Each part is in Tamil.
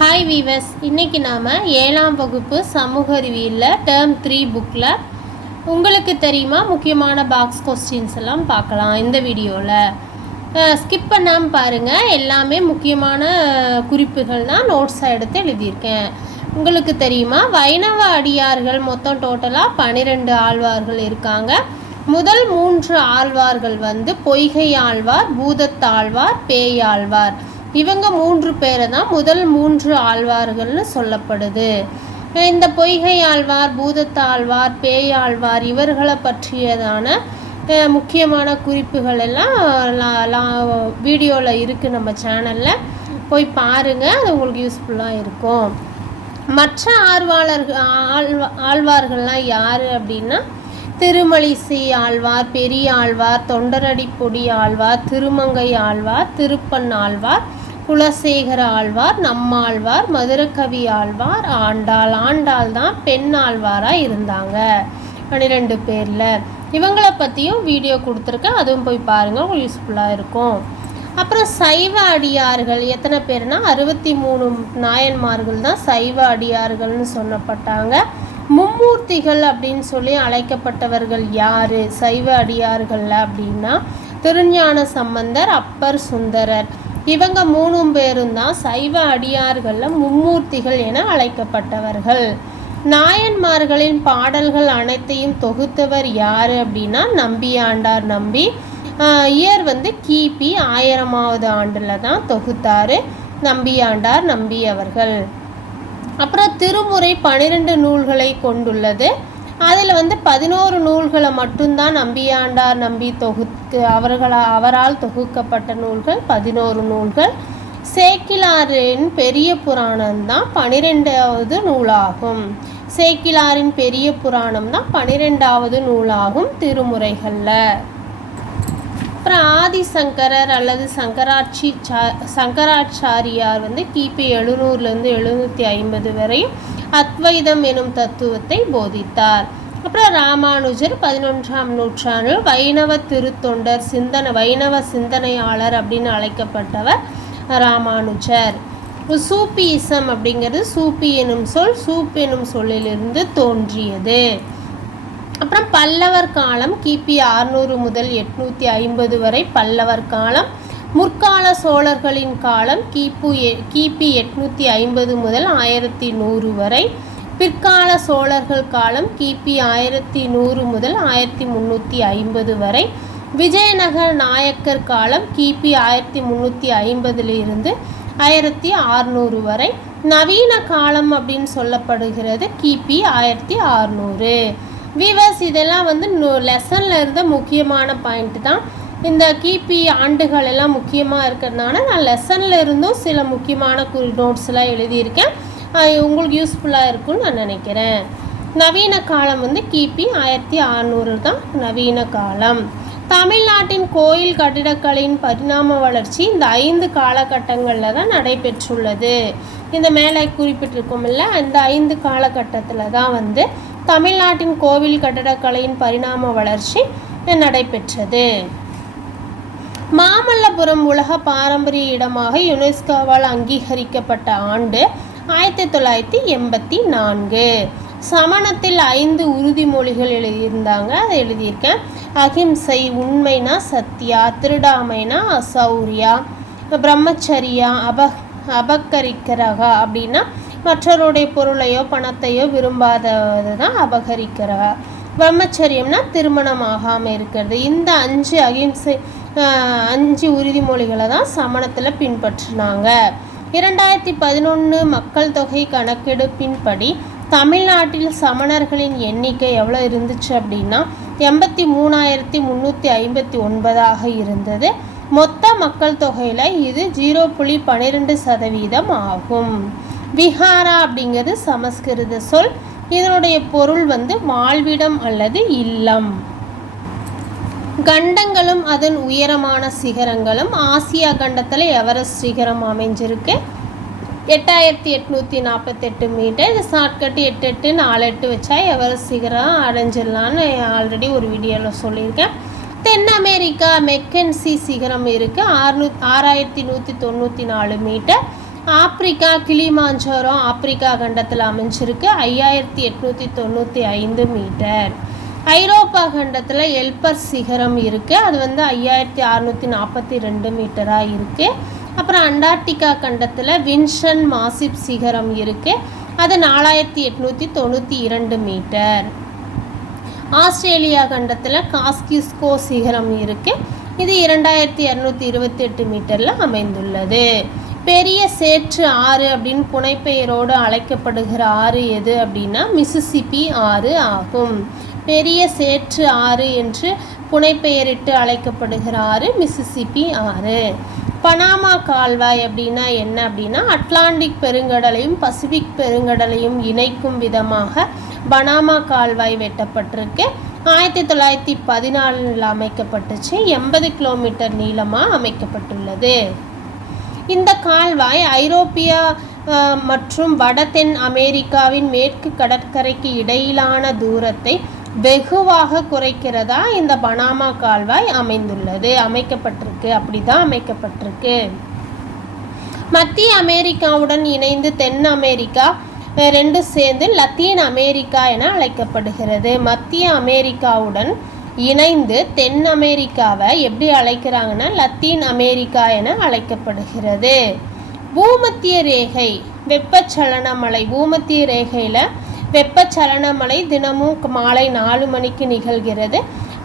ஹாய் வீவர்ஸ், இன்றைக்கி நாம் 7ஆம் வகுப்பு சமூக அறிவியலில் டேர்ம் 3 புக்கில் உங்களுக்கு தெரியுமா முக்கியமான பாக்ஸ் கொஸ்டின்ஸ் எல்லாம் பார்க்கலாம். இந்த வீடியோவில் ஸ்கிப் பண்ணாமல் பாருங்கள். எல்லாமே முக்கியமான குறிப்புகள் தான் நோட்ஸாக எடுத்து எழுதியிருக்கேன். உங்களுக்கு தெரியுமா வைணவ அடியார்கள் மொத்தம் டோட்டலாக 12 ஆழ்வார்கள் இருக்காங்க. முதல் 3 ஆழ்வார்கள் பொய்கை ஆழ்வார், பூதத்தாழ்வார், பேயாழ்வார். இவங்க 3 பேரை தான் முதல் 3 ஆழ்வார்கள்னு சொல்லப்படுது. இந்த பொய்கை ஆழ்வார், பூதத்தாழ்வார், பேயாழ்வார் இவர்களை பற்றியதான முக்கியமான குறிப்புகள் எல்லாம் வீடியோவில் இருக்குது. நம்ம சேனலில் போய் பாருங்கள், அது உங்களுக்கு யூஸ்ஃபுல்லாக இருக்கும். மற்ற ஆழ்வார்கள்லாம் யார் அப்படின்னா திருமலிசை ஆழ்வார், பெரிய ஆழ்வார், தொண்டரடிப்பொடி ஆழ்வார், திருமங்கை ஆழ்வார், திருப்பன் ஆழ்வார், குலசேகர ஆழ்வார், நம்மாழ்வார், மதுரகவி ஆழ்வார், ஆண்டாள் தான் பெண் ஆழ்வாராக இருந்தாங்க. 12 பேரில் இவங்களை பற்றியும் வீடியோ கொடுத்துருக்கேன், அதுவும் போய் பாருங்கள், உங்களுக்கு யூஸ்ஃபுல்லாக இருக்கும். அப்புறம் சைவ அடியார்கள் எத்தனை பேர்னா 63 நாயன்மார்கள் தான் சைவ அடியார்கள்னு சொல்லப்பட்டாங்க. மும்மூர்த்திகள் அப்படின்னு சொல்லி அழைக்கப்பட்டவர்கள் யார் சைவ அடியார்கள் அப்படின்னா திருஞான சம்பந்தர், அப்பர் சுந்தரர். இவங்க 3 பேரும் தான் சைவ அடியார்களில் மும்மூர்த்திகள் என அழைக்கப்பட்டவர்கள். நாயன்மார்களின் பாடல்கள் அனைத்தையும் தொகுத்தவர் யார் அப்படின்னா நம்பியாண்டார் நம்பி. இயர் கிபி 1000ஆவது ஆண்டில் தான் தொகுத்தார் நம்பியாண்டார் நம்பி அவர்கள். அப்புறம் திருமுறை 12 நூல்களை கொண்டுள்ளது. அதில் 11 நூல்களை மட்டும்தான் நம்பியாண்டார் நம்பி அவரால் தொகுக்கப்பட்ட நூல்கள் 11 நூல்கள். சேக்கிலாரின் பெரிய புராணம் தான் 12வது நூலாகும். சேக்கிலாரின் பெரிய புராணம் தான் 12வது நூலாகும் திருமுறைகளில். அப்புறம் ஆதிசங்கரர் அல்லது சங்கராச்சாரியார் கிபி 700லேருந்து 750 வரையும் அத்வைதம் எனும் தத்துவத்தை போதித்தார். அப்புறம் ராமானுஜர் 11ஆம் நூற்றாண்டில் வைணவ திருத்தொண்டர், வைணவ சிந்தனையாளர் அப்படின்னு அழைக்கப்பட்டவர் ராமானுஜர். சூப்பியிசம் அப்படிங்கிறது சூப்பி எனும் சூப் எனும் சொல்லிலிருந்து தோன்றியது. அப்புறம் பல்லவர் காலம் கிபி 600 முதல் 850 வரை பல்லவர் காலம். முற்கால சோழர்களின் காலம் கிபி 850 முதல் 1100 வரை. பிற்கால சோழர்கள் காலம் கிபி 1100 முதல் 1350 வரை. விஜயநகர நாயக்கர் காலம் கிபி 1350 1600 வரை. நவீன காலம் அப்படின்னு சொல்லப்படுகிறது கிபி 1600. வீவர்ஸ், இதெல்லாம் லெசனில் இருந்த முக்கியமான பாயிண்ட் தான். இந்த கிபி ஆண்டுகள் எல்லாம் முக்கியமாக இருக்கிறதுனால நான் லெசனில் இருந்தும் சில முக்கியமான நோட்ஸ்லாம் எழுதியிருக்கேன். உங்களுக்கு யூஸ்ஃபுல்லாக இருக்கும்னு நான் நினைக்கிறேன். நவீன காலம் கிபி 1600 தான் நவீன காலம். தமிழ்நாட்டின் கோயில் கட்டிடக்கலையின் பரிணாம வளர்ச்சி இந்த 5 காலகட்டங்களில் தான் நடைபெற்றுள்ளது. இந்த மேலே குறிப்பிட்டிருக்கோம்ல, இந்த 5 காலகட்டத்தில் தான் தமிழ்நாட்டின் கோவில் கட்டிடக்கலையின் பரிணாம வளர்ச்சி நடைபெற்றது. மாமல்லபுரம் உலக பாரம்பரிய இடமாக யுனெஸ்கோவால் அங்கீகரிக்கப்பட்ட ஆண்டு 1984. சமணத்தில் 5 உறுதிமொழிகள் எழுதியிருந்தாங்க, அதை எழுதியிருக்கேன். அகிம்சை, உண்மைனா சத்யா, திருடாமைனா அசௌரியா, பிரம்மச்சரியா, அபகரிக்கிறகா அப்படின்னா மற்றவருடைய பொருளையோ பணத்தையோ விரும்பாதது தான் அபகரிக்கிறகா. பிரம்மச்சரியம்னா திருமணம் ஆகாமல் இருக்கிறது. இந்த 5 உறுதிமொழிகளை தான் சமணத்தில் பின்பற்றினாங்க. 2011 மக்கள் தொகை கணக்கெடுப்பின்படி தமிழ்நாட்டில் சமணர்களின் எண்ணிக்கை எவ்வளோ இருந்துச்சு அப்படின்னா 83,359 இருந்தது. மொத்த மக்கள் தொகையில் இது 0.12% ஆகும். விஹாரா அப்படிங்கிறது சமஸ்கிருத சொல். இதனுடைய பொருள் வாழ்விடம் அல்லது இல்லம். கண்டங்களும் அதன் உயரமான சிகரங்களும். ஆசியா கண்டத்தில் எவரெஸ்ட் சிகரம் அமைஞ்சிருக்கு 8848 மீட்டர். இது ஷார்ட்கட்டு 8848 வச்சா எவரெஸ்ட் சிகரம் அடைஞ்சிடலான்னு ஆல்ரெடி ஒரு வீடியோவில் சொல்லியிருக்கேன். தென் அமெரிக்கா மெக்கன்சி சிகரம் இருக்குது 6194 மீட்டர். ஆப்பிரிக்கா கிளிமாஞ்சோரோ ஆப்பிரிக்கா கண்டத்தில் அமைஞ்சிருக்கு 5895 மீட்டர். ஐரோப்பா கண்டத்தில் எல்பர்ஸ் சிகரம் இருக்குது, அது வந்து 5642 மீட்டராக இருக்குது. அப்புறம் அண்டார்டிகா கண்டத்தில் வின்சன் மாசிப் சிகரம் இருக்குது, அது 4892 மீட்டர். ஆஸ்திரேலியா கண்டத்தில் காஸ்கிஸ்கோ சிகரம் இருக்குது, இது 2228 மீட்டரில் அமைந்துள்ளது. பெரிய சேற்று ஆறு அப்படின்னு புனைப்பெயரோடு அழைக்கப்படுகிற ஆறு எது அப்படின்னா மிசிசிப்பி ஆறு ஆகும். பெரிய சேற்று ஆறு என்று புனைப்பெயரிட்டு அழைக்கப்படுகிற ஆறு மிசிசிப்பி ஆறு. பனாமா கால்வாய் அப்படின்னா என்ன அப்படின்னா அட்லாண்டிக் பெருங்கடலையும் பசிபிக் பெருங்கடலையும் இணைக்கும் விதமாக பனாமா கால்வாய் வெட்டப்பட்டிருக்கு. 1914 அமைக்கப்பட்டுச்சு. 80 கிலோமீட்டர் நீளமாக அமைக்கப்பட்டுள்ளது. இந்த கால்வாய் ஐரோப்பியா மற்றும் வட தென் அமெரிக்காவின் மேற்கு கடற்கரைக்கு இடையிலான தூரத்தை வெகுவாக குறைக்கிறதா இந்த பனாமா கால்வாய் அமைக்கப்பட்டிருக்கு. அப்படிதான் அமைக்கப்பட்டிருக்கு. மத்திய அமெரிக்காவுடன் இணைந்து தென் அமெரிக்கா ரெண்டு சேர்ந்து லத்தீன் அமெரிக்கா என அழைக்கப்படுகிறது. மத்திய அமெரிக்காவுடன் இணைந்து தென் அமெரிக்காவை எப்படி அழைக்கிறாங்கன்னா லத்தீன் அமெரிக்கா என அழைக்கப்படுகிறது. பூமத்திய ரேகை வெப்பச்சலனமலை. பூமத்திய ரேகையில் வெப்பச்சலனமலை தினமும் மாலை 4 மணிக்கு நிகழ்கிறது.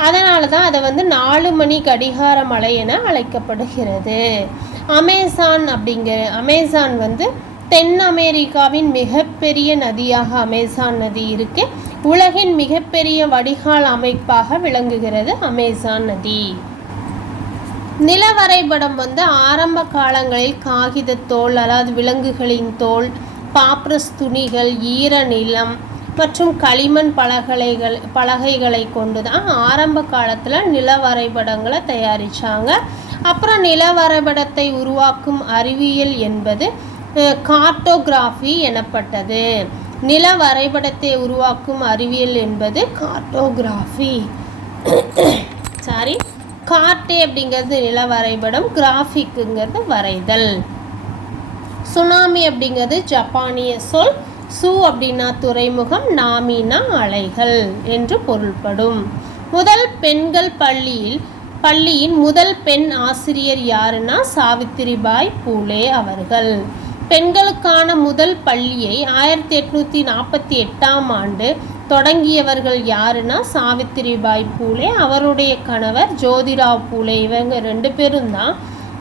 அதனால தான் அதை வந்து 4 மணி கடிகார மலை என அழைக்கப்படுகிறது. அமேசான் வந்து தென் அமெரிக்காவின் மிகப்பெரிய நதியாக அமேசான் நதி இருக்கு. உலகின் மிகப்பெரிய வடிகால் அமைப்பாக விளங்குகிறது அமேசான் நதி. நில வரைபடம் வந்து ஆரம்ப காலங்களில் காகித தோல், அதாவது விலங்குகளின் தோல், பாப்ரஸ் துணிகள், ஈர நிலம் மற்றும் களிமண் பலகைகளை கொண்டு தான் ஆரம்ப காலத்தில் நில வரைபடங்களை தயாரித்தாங்க. அப்புறம் நில வரைபடத்தை உருவாக்கும் அறிவியல் என்பது கார்ட்டோகிராஃபி எனப்பட்டது. நில வரைபடத்தை உருவாக்கும் அறிவியல் என்பது கார்ட்டோகிராஃபி. கார்ட்டே அப்படிங்கிறது நில வரைபடம், கிராஃபிக்குங்கிறது வரைதல். சுனாமி அப்படிங்கிறது ஜப்பானிய சொல். சு அப்படின்னா துறைமுகம், நாமினா அலைகள் என்று பொருள்படும். முதல் பெண்கள் பள்ளியின் முதல் பெண் ஆசிரியர் யாருன்னா சாவித்திரிபாய் பூலே அவர்கள். பெண்களுக்கான முதல் பள்ளியை 1848ஆம் ஆண்டு தொடங்கியவர்கள் யாருன்னா சாவித்திரிபாய் பூலே, அவருடைய கணவர் ஜோதிராவ் பூலே. இவங்க 2 பேரும் தான்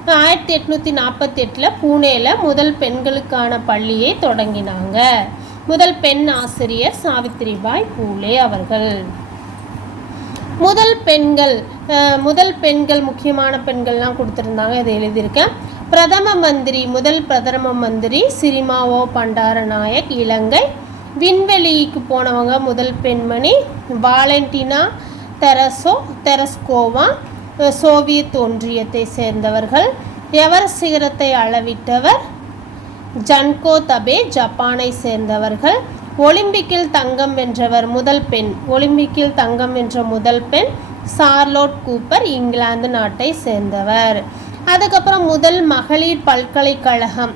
1848 பூனேல முதல் பெண்களுக்கான பள்ளியை தொடங்கினாங்க. முதல் பெண் ஆசிரியர் சாவித்திரிபாய் பூலே அவர்கள். முதல் பெண்கள் முக்கியமான பெண்கள்லாம் கொடுத்துருந்தாங்க, இதை எழுதியிருக்கேன். முதல் பிரதம மந்திரி சிரிமாவோ பண்டாரநாயக், இலங்கை. விண்வெளிக்கு போனவங்க முதல் பெண்மணி வாலண்டினா தெரஸ்கோவா, சோவியத் ஒன்றியத்தை சேர்ந்தவர்கள். எவரெஸ்ட் சிகரத்தை அளவிட்டவர் ஜன்கோ தபே, ஜப்பானை சேர்ந்தவர்கள். ஒலிம்பிக்கில் தங்கம் வென்றவர் முதல் பெண் சார்லோட் கூப்பர், இங்கிலாந்து நாட்டை சேர்ந்தவர். அதுக்கப்புறம் முதல் மகளிர் பல்கலைக்கழகம்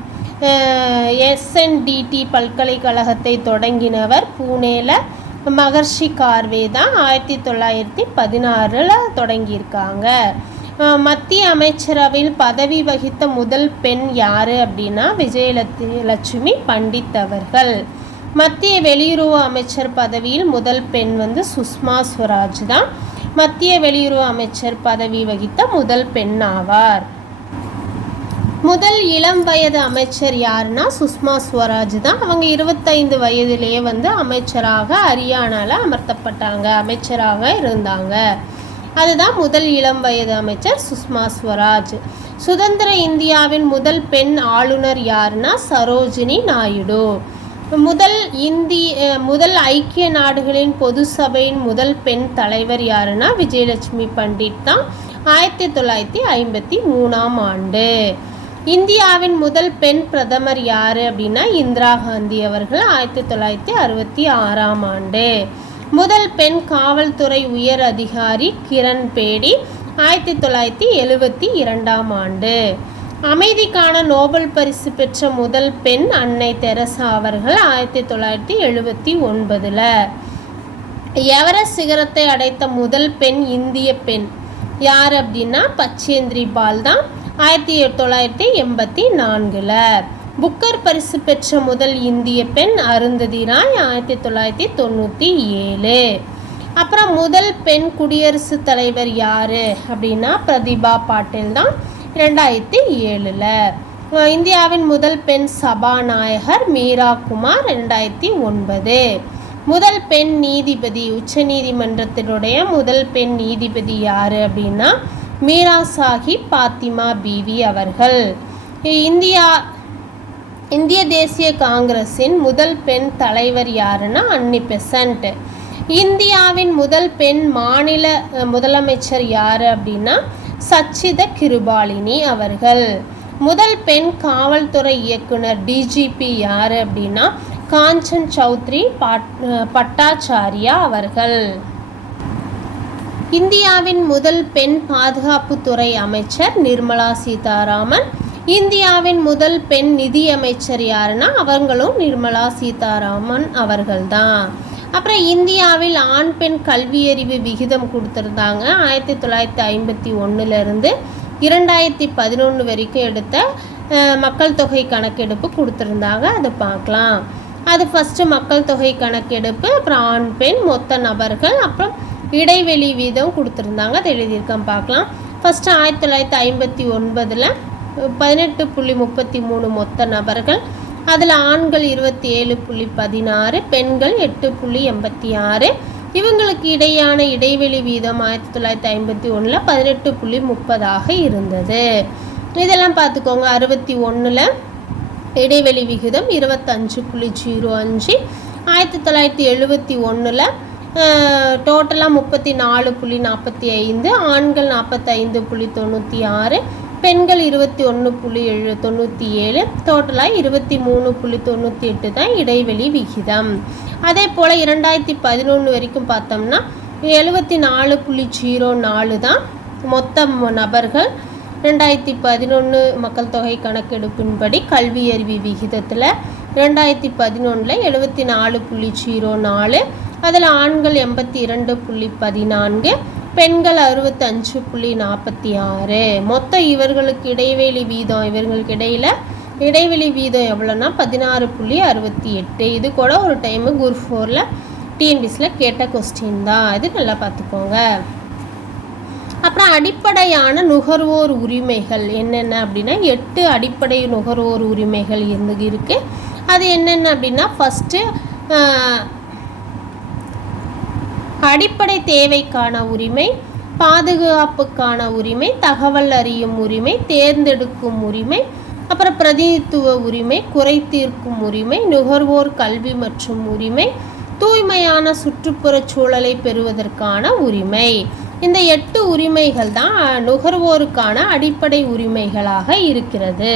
SNDT பல்கலைக்கழகத்தை தொடங்கினவர் பூனேல மகர்ஷி கார்வே தான். 1916 தொடங்கியிருக்காங்க. மத்திய அமைச்சரவையில் பதவி வகித்த முதல் பெண் யார் அப்படின்னா விஜயலட்சுமி பண்டித் அவர்கள். மத்திய வெளியுறவு அமைச்சர் பதவியில் முதல் பெண் வந்து சுஷ்மா ஸ்வராஜ் தான். மத்திய வெளியுறவு அமைச்சர் பதவி வகித்த முதல் பெண் ஆவார். முதல் இளம் வயது அமைச்சர் யாருன்னா சுஷ்மா ஸ்வராஜ் தான். அவங்க 25 வயதிலேயே வந்து அமைச்சராக ஹரியானால அமர்த்தப்பட்டாங்க, அமைச்சராக இருந்தாங்க. அதுதான் முதல் இளம் வயது அமைச்சர் சுஷ்மா ஸ்வராஜ். சுதந்திர இந்தியாவின் முதல் பெண் ஆளுநர் யாருன்னா சரோஜினி நாயுடு. முதல் ஐக்கிய நாடுகளின் பொது சபையின் முதல் பெண் தலைவர் யாருன்னா விஜயலட்சுமி பண்டிட் தான். 1953ஆம் ஆண்டு. இந்தியாவின் முதல் பெண் பிரதமர் யார் அப்படின்னா இந்திரா காந்தி அவர்கள். 1966ஆம் ஆண்டு. முதல் பெண் காவல்துறை உயர் அதிகாரி கிரண் பேடி. 1972ஆம் ஆண்டு. அமைதிக்கான நோபல் பரிசு பெற்ற முதல் பெண் அன்னை தெரசா அவர்கள் 1979. எவரெஸ்ட் சிகரத்தை அடைத்த முதல் பெண் இந்திய பெண் யார் அப்படின்னா பச்சேந்திரி பால் தான் 1984. புக்கர் பரிசு பெற்ற முதல் இந்திய பெண் அருந்ததி ராய் 1997. அப்புறம் முதல் பெண் குடியரசுத் தலைவர் யார் அப்படின்னா பிரதிபா பாட்டீல் தான் 2007. இந்தியாவின் முதல் பெண் சபாநாயகர் மீரா குமார் 2009. முதல் பெண் நீதிபதி உச்ச நீதிமன்றத்தினுடைய முதல் பெண் நீதிபதி யார் அப்படின்னா மீரா சாஹிப் பாத்திமா பீவி அவர்கள். இந்திய தேசிய காங்கிரஸின் முதல் பெண் தலைவர் யாருன்னா அன்னி பெசன்ட். இந்தியாவின் முதல் பெண் மாநில முதலமைச்சர் யார் அப்படின்னா சச்சித கிருபாலினி அவர்கள். முதல் பெண் காவல்துறை இயக்குனர் டிஜிபி யார் அப்படின்னா காஞ்சன் சௌத்ரி பட்டாச்சாரியா அவர்கள். இந்தியாவின் முதல் பெண் பாதுகாப்புத்துறை அமைச்சர் நிர்மலா சீதாராமன். இந்தியாவின் முதல் பெண் நிதி அமைச்சர் யாருன்னா அவங்களும் நிர்மலா சீதாராமன் அவர்கள்தான். அப்புறம் இந்தியாவில் ஆண் பெண் கல்வியறிவு விகிதம் கொடுத்துருந்தாங்க 1951 2011 வரைக்கும் எடுத்த மக்கள் தொகை கணக்கெடுப்பு கொடுத்துருந்தாங்க. அதை பார்க்கலாம். அது ஃபஸ்ட்டு மக்கள் தொகை கணக்கெடுப்பு, அப்புறம் ஆண் பெண் மொத்த நபர்கள், அப்புறம் இடைவெளி வீதம் கொடுத்துருந்தாங்க. அதை எழுதியிருக்கேன் பார்க்கலாம். ஃபஸ்ட்டு 1959 18.33 மொத்த நபர்கள், அதில் ஆண்கள் 27.16, பெண்கள் 8.86. இவங்களுக்கு இடையான இடைவெளி வீதம் 1951 18.30 இருந்தது. இதெல்லாம் பார்த்துக்கோங்க. 61 இடைவெளி விகிதம் 25.05. 1971 டோட்டலாக 34.45, ஆண்கள் 45.96, பெண்கள் 21.97, டோட்டலாக 23.98 தான் இடைவெளி விகிதம். அதே போல் 2011 வரைக்கும் பார்த்தோம்னா 74.04 தான் மொத்த நபர்கள். 2011 மக்கள் தொகை கணக்கெடுப்பின்படி கல்வியறிவு விகிதத்தில் 2011 74.04, அதில் ஆண்கள் 82.14, பெண்கள் 65.46. மொத்தம் இவர்களுக்கு இடைவெளி வீதம் இவர்களுக்கு இடைவெளி வீதம் எவ்வளோன்னா 16.68. இது கூட ஒரு டைமு குரூப் 4 டிஎன்பிஎஸ்சியில் கேட்ட கொஸ்டின் தான். இது நல்லா பார்த்துக்கோங்க. அப்புறம் அடிப்படையான நுகர்வோர் உரிமைகள் என்னென்ன அப்படின்னா 8 அடிப்படை நுகர்வோர் உரிமைகள் இருக்குது. அது என்னென்ன அப்படின்னா ஃபஸ்ட்டு அடிப்படை தேவைக்கான உரிமை, பாதுகாப்புக்கான உரிமை, தகவல் அறியும் உரிமை, தேர்ந்தெடுக்கும் உரிமை, அப்புறம் பிரதிநிதித்துவ உரிமை, குறை தீர்க்கும் உரிமை, நுகர்வோர் கல்வி மற்றும் உரிமை, தூய்மையான சுற்றுப்புற சூழலை பெறுவதற்கான உரிமை. இந்த 8 உரிமைகள் தான் நுகர்வோருக்கான அடிப்படை உரிமைகளாக இருக்கிறது.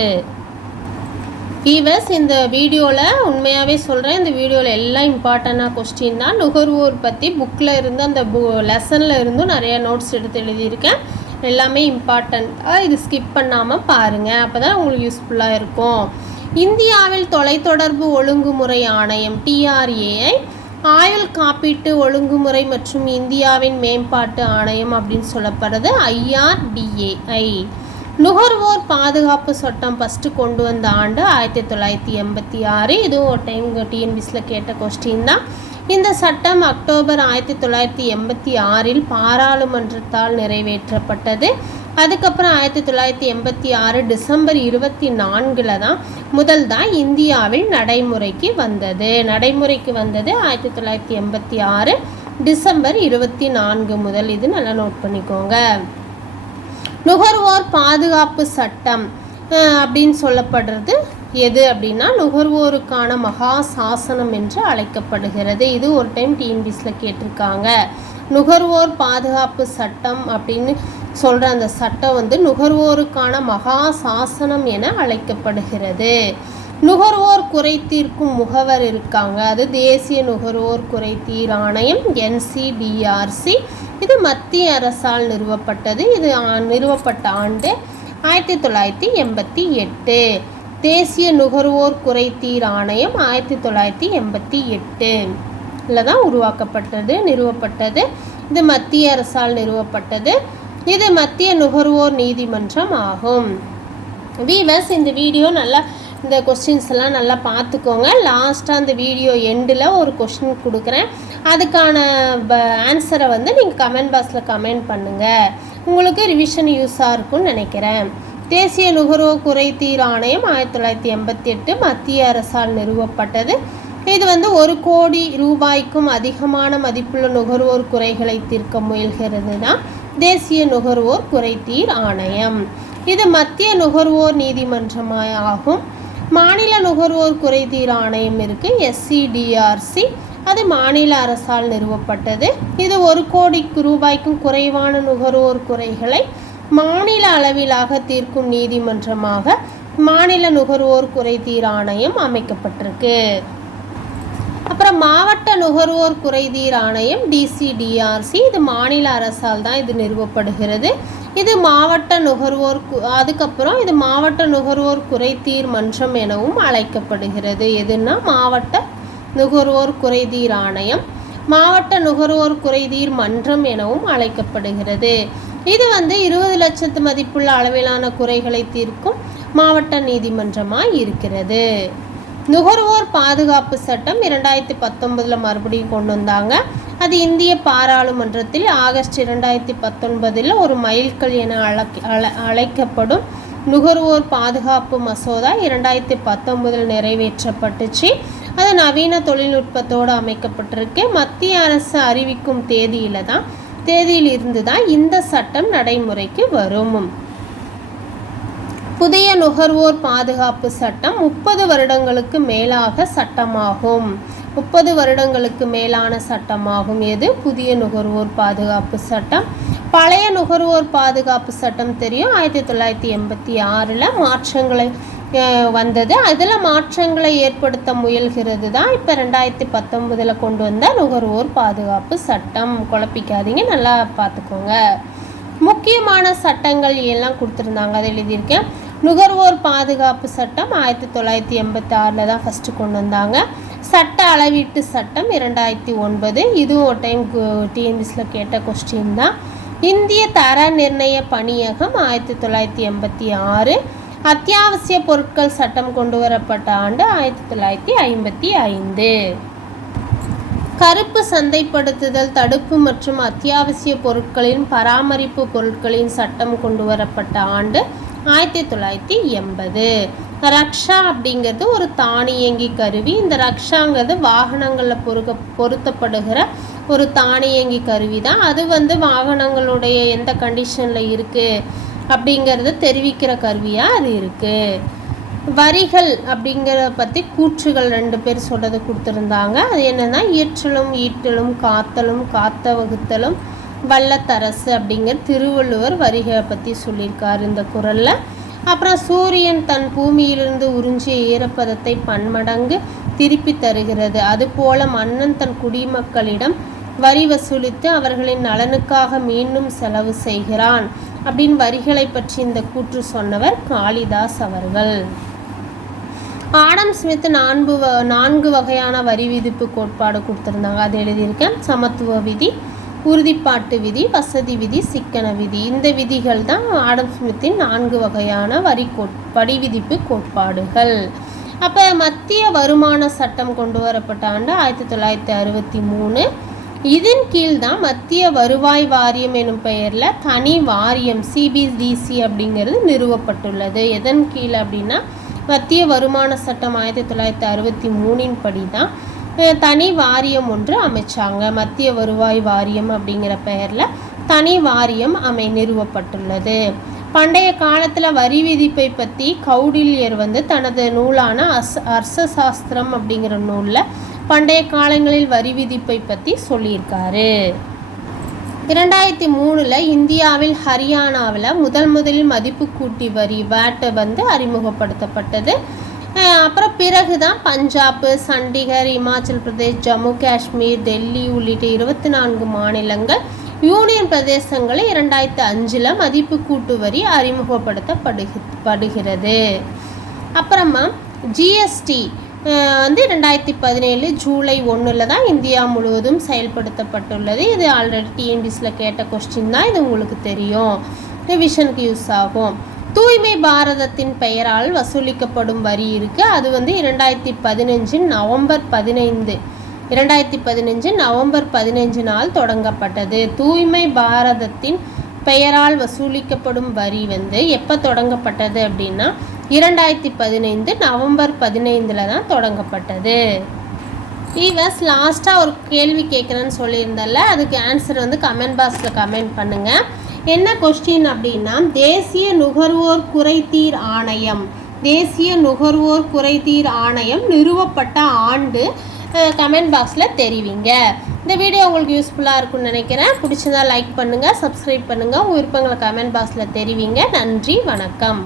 வீவர்ஸ், இந்த வீடியோவில் உண்மையாகவே சொல்கிறேன், இந்த வீடியோவில் எல்லாம் இம்பார்ட்டண்டான கொஸ்டின் தான். நுகர்வோர் பற்றி புக்கில் இருந்து அந்த லெசனில் இருந்தும் நிறையா நோட்ஸ் எடுத்து எழுதியிருக்கேன். எல்லாமே இம்பார்ட்டண்ட்டாக இது ஸ்கிப் பண்ணாமல் பாருங்கள், அப்போ தான் உங்களுக்கு யூஸ்ஃபுல்லாக இருக்கும். இந்தியாவில் தொலைத்தொடர்பு ஒழுங்குமுறை ஆணையம் TRAI, ஆயுள் காப்பீட்டு ஒழுங்குமுறை மற்றும் இந்தியாவின் மேம்பாட்டு ஆணையம் அப்படின்னு சொல்லப்படுறது IRDAI. நுகர்வோர் பாதுகாப்பு சட்டம் ஃபஸ்ட்டு கொண்டு வந்த ஆண்டு 1986. இதுவும் ஒரு டைம் டிஎன்பிஎஸ்சியில் கேட்ட கொஸ்டின் தான். இந்த சட்டம் அக்டோபர் 1986 பாராளுமன்றத்தால் நிறைவேற்றப்பட்டது. அதுக்கப்புறம் 1986 டிசம்பர் 24 தான் முதல் தான் இந்தியாவில் நடைமுறைக்கு வந்தது. 1986 டிசம்பர் 24 முதல். இது நல்லா நோட் பண்ணிக்கோங்க. நுகர்வோர் பாதுகாப்பு சட்டம் அப்படின்னு சொல்லப்படுறது எது அப்படின்னா நுகர்வோருக்கான மகா சாசனம் என்று அழைக்கப்படுகிறது. இது ஒரு டைம் டிஎன்பிஎஸ்சியில் கேட்டிருக்காங்க. நுகர்வோர் பாதுகாப்பு சட்டம் அப்படின்னு சொல்கிற அந்த சட்டம் நுகர்வோருக்கான மகா சாசனம் என அழைக்கப்படுகிறது. நுகர்வோர் குறை தீர்க்கும் முகவர் இருக்காங்க, அது தேசிய நுகர்வோர் குறை தீர் ஆணையம் NCDRC. இது மத்திய அரசால் நிறுவப்பட்டது. இது நிறுவப்பட்ட ஆண்டு 1988. தேசிய நுகர்வோர் குறைதீர் ஆணையம் 1988 தான் உருவாக்கப்பட்டது, நிறுவப்பட்டது. இது மத்திய அரசால் நிறுவப்பட்டது. இது மத்திய நுகர்வோர் நீதிமன்றம் ஆகும். வீவர்ஸ், இந்த வீடியோ நல்லா இந்த கொஸ்டின்ஸ் எல்லாம் நல்லா பார்த்துக்கோங்க. லாஸ்ட்டாக அந்த வீடியோ எண்டில் ஒரு கொஸ்டின் கொடுக்குறேன். அதுக்கான ஆன்சரை வந்து நீங்கள் கமெண்ட் பாக்ஸில் கமெண்ட் பண்ணுங்கள். உங்களுக்கு ரிவிஷன் யூஸாக இருக்கும்னு நினைக்கிறேன். தேசிய நுகர்வோர் குறைதீர் ஆணையம் 1988 மத்திய அரசால் நிறுவப்பட்டது. இது வந்து 1 கோடி ரூபாய்க்கும் அதிகமான மதிப்புள்ள நுகர்வோர் குறைகளை தீர்க்க முயல்கிறது தான் தேசிய நுகர்வோர் குறைதீர் ஆணையம். இது மத்திய நுகர்வோர் நீதிமன்றமாகும். மாநில நுகர்வோர் குறைதீர் ஆணையம் இருக்குது, SCDRC. அது மாநில அரசால் நிறுவப்பட்டது. இது 1 கோடி ரூபாய்க்கும் குறைவான நுகர்வோர் குறைகளை மாநில அளவிலாக தீர்க்கும் நீதிமன்றமாக மாநில நுகர்வோர் குறைதீர் ஆணையம் அமைக்கப்பட்டிருக்கு. அப்புறம் மாவட்ட நுகர்வோர் குறைதீர் ஆணையம் DCDRC. இது மாநில அரசால் தான் இது நிறுவப்படுகிறது. இது மாவட்ட நுகர்வோர் அதுக்கப்புறம் இது மாவட்ட நுகர்வோர் குறைதீர் மன்றம் எனவும் அழைக்கப்படுகிறது. எதுன்னா மாவட்ட நுகர்வோர் குறைதீர் ஆணையம், மாவட்ட நுகர்வோர் குறைதீர் மன்றம் எனவும் அழைக்கப்படுகிறது. இது வந்து 20 லட்சத்து மதிப்புள்ள அளவிலான குறைகளை தீர்க்கும் மாவட்ட நீதிமன்றமாக இருக்கிறது. நுகர்வோர் பாதுகாப்பு சட்டம் 2019 மறுபடியும் கொண்டு வந்தாங்க. அது இந்திய பாராளுமன்றத்தில் ஆகஸ்ட் 2019 ஒரு மைல்கல் என அழைக்கப்படும் நுகர்வோர் பாதுகாப்பு மசோதா 2019 நிறைவேற்றப்பட்டுச்சு. அது நவீன தொழில்நுட்பத்தோடு அமைக்கப்பட்டிருக்கு. மத்திய அரசு அறிவிக்கும் தேதியிலிருந்து தான் இந்த சட்டம் நடைமுறைக்கு வரும். புதிய நுகர்வோர் பாதுகாப்பு சட்டம் 30 வருடங்களுக்கு மேலாக சட்டமாகும். 30 வருடங்களுக்கு மேலான சட்டமாகும். எது? புதிய நுகர்வோர் பாதுகாப்பு சட்டம். பழைய நுகர்வோர் பாதுகாப்பு சட்டம் தெரியும், 1986 மாற்றங்களை வந்தது. அதில் மாற்றங்களை ஏற்படுத்த முயல்கிறது தான் இப்போ 2019 கொண்டு வந்த நுகர்வோர் பாதுகாப்பு சட்டம். குழப்பிக்காதீங்க, நல்லா பார்த்துக்கோங்க. முக்கியமான சட்டங்கள் எல்லாம் கொடுத்துருந்தாங்க, அதை எழுதியிருக்கேன். நுகர்வோர் பாதுகாப்பு சட்டம் 1986 தான் ஃபஸ்ட்டு கொண்டு வந்தாங்க. சட்ட அளவீட்டு சட்டம் 2009. இதுவும் ஒரு டைம் டிஎன்பிஎஸ்சியில் கேட்ட கொஸ்டின் தான். இந்திய தர நிர்ணய பணியகம் 1986. அத்தியாவசிய பொருட்கள் சட்டம் கொண்டு வரப்பட்ட ஆண்டு 1955. கருப்பு சந்தைப்படுத்துதல் தடுப்பு மற்றும் அத்தியாவசிய பொருட்களின் பராமரிப்பு பொருட்களின் சட்டம் கொண்டு வரப்பட்ட ஆண்டு 1980. ரக்ஷா அப்படிங்கிறது ஒரு தானியங்கி கருவி. இந்த ரக்ஷாங்கிறது வாகனங்களில் பொருத்தப்படுகிற ஒரு தானியங்கி கருவி தான். அது வந்து வாகனங்களுடைய எந்த கண்டிஷனில் இருக்குது அப்படிங்கிறத தெரிவிக்கிற கருவியாக அது இருக்குது. வரிகள் அப்படிங்கிறத பற்றி கூற்றுகள் 2 பேர் சொல்கிறது கொடுத்துருந்தாங்க. அது என்னென்னா இயற்றலும் ஈட்டலும் காத்தலும் காத்த வகுத்தலும் வல்லத்தரசு அப்படிங்கிற திருவள்ளுவர் வரிகளை பற்றி சொல்லியிருக்காரு இந்த குறளில். அப்புறம் சூரியன் தன் பூமியிலிருந்து உறிஞ்சிய ஈரப்பதத்தை பன்மடங்கு திருப்பி தருகிறது, அதுபோல மன்னன் தன் குடிமக்களிடம் வரி வசூலித்து அவர்களின் நலனுக்காக மீண்டும் செலவு செய்கிறான் அப்படின்னு வரிகளை பற்றி இந்த கூற்று சொன்னவர் காளிதாஸ் அவர்கள். ஆடம் ஸ்மித் 4 வகையான வரி விதிப்பு கோட்பாடு கொடுத்துருந்தாங்க, அது எழுதியிருக்கேன். சமத்துவ விதி, உறுதிப்பாட்டு விதி, வசதி விதி, சிக்கன விதி. இந்த விதிகள் தான் ஆடம் ஸ்மித்தின் 4 வகையான வரி விதிப்பு கோட்பாடுகள். அப்போ மத்திய வருமான சட்டம் கொண்டு வரப்பட்ட ஆண்டு 1963. இதன் கீழ் தான் மத்திய வருவாய் வாரியம் எனும் பெயரில் தனி வாரியம் CBDC அப்படிங்கிறது நிறுவப்பட்டுள்ளது. எதன் கீழ் அப்படின்னா மத்திய வருமான சட்டம் 1963 படி தான் தனி வாரியம் ஒன்று அமைச்சாங்க. மத்திய வருவாய் வாரியம் அப்படிங்கிற பெயரில் தனி வாரியம் நிறுவப்பட்டுள்ளது. பண்டைய காலத்தில் வரி விதிப்பை பற்றி கௌடில்யர் வந்து தனது நூலான அர்த்தசாஸ்திரம் அப்படிங்கிற நூலில் பண்டைய காலங்களில் வரி விதிப்பை பற்றி சொல்லியிருக்காரு. 2003 இந்தியாவில் ஹரியானாவில் முதலில் மதிப்பு கூட்டி வரி VAT வந்து அறிமுகப்படுத்தப்பட்டது. அப்புறம் பிறகு தான் பஞ்சாப், சண்டிகர், இமாச்சல் பிரதேஷ், ஜம்மு காஷ்மீர், டெல்லி உள்ளிட்ட 24 மாநிலங்கள் யூனியன் பிரதேசங்களில் 2005 மதிப்பு கூட்டு வரி அறிமுகப்படுத்தப்படுகிறது. அப்புறமா ஜிஎஸ்டி வந்து 2017 ஜூலை 1 தான் இந்தியா முழுவதும் செயல்படுத்தப்பட்டுள்ளது. இது ஆல்ரெடி டிஎன்பிஎஸ்சியில் கேட்ட கொஸ்டின் தான், இது உங்களுக்கு தெரியும், ரிவிஷனுக்கு யூஸ் ஆகும். தூய்மை பாரதத்தின் பெயரால் வசூலிக்கப்படும் வரி இருக்குது. அது வந்து 2015 நவம்பர் 15 நாள் தொடங்கப்பட்டது. தூய்மை பாரதத்தின் பெயரால் வசூலிக்கப்படும் வரி வந்து எப்போ தொடங்கப்பட்டது அப்படின்னா 2015 நவம்பர் 15 தான் தொடங்கப்பட்டது. ஈவஸ் லாஸ்ட்டாக ஒரு கேள்வி கேட்குறேன்னு சொல்லியிருந்தல, அதுக்கு ஆன்சர் வந்து கமெண்ட் பாக்ஸில் கமெண்ட் பண்ணுங்கள். என்ன கொஸ்டின் அப்படின்னா, தேசிய நுகர்வோர் குறைதீர் ஆணையம் நிறுவப்பட்ட ஆண்டு கமெண்ட் பாக்ஸில் தெரிவிங்க. இந்த வீடியோ உங்களுக்கு யூஸ்ஃபுல்லாக இருக்கும்னு நினைக்கிறேன். பிடிச்சதா லைக் பண்ணுங்கள், சப்ஸ்கிரைப் பண்ணுங்கள், உங்கள் விருப்பங்களை கமெண்ட் பாக்ஸில் தெரிவிங்க. நன்றி, வணக்கம்.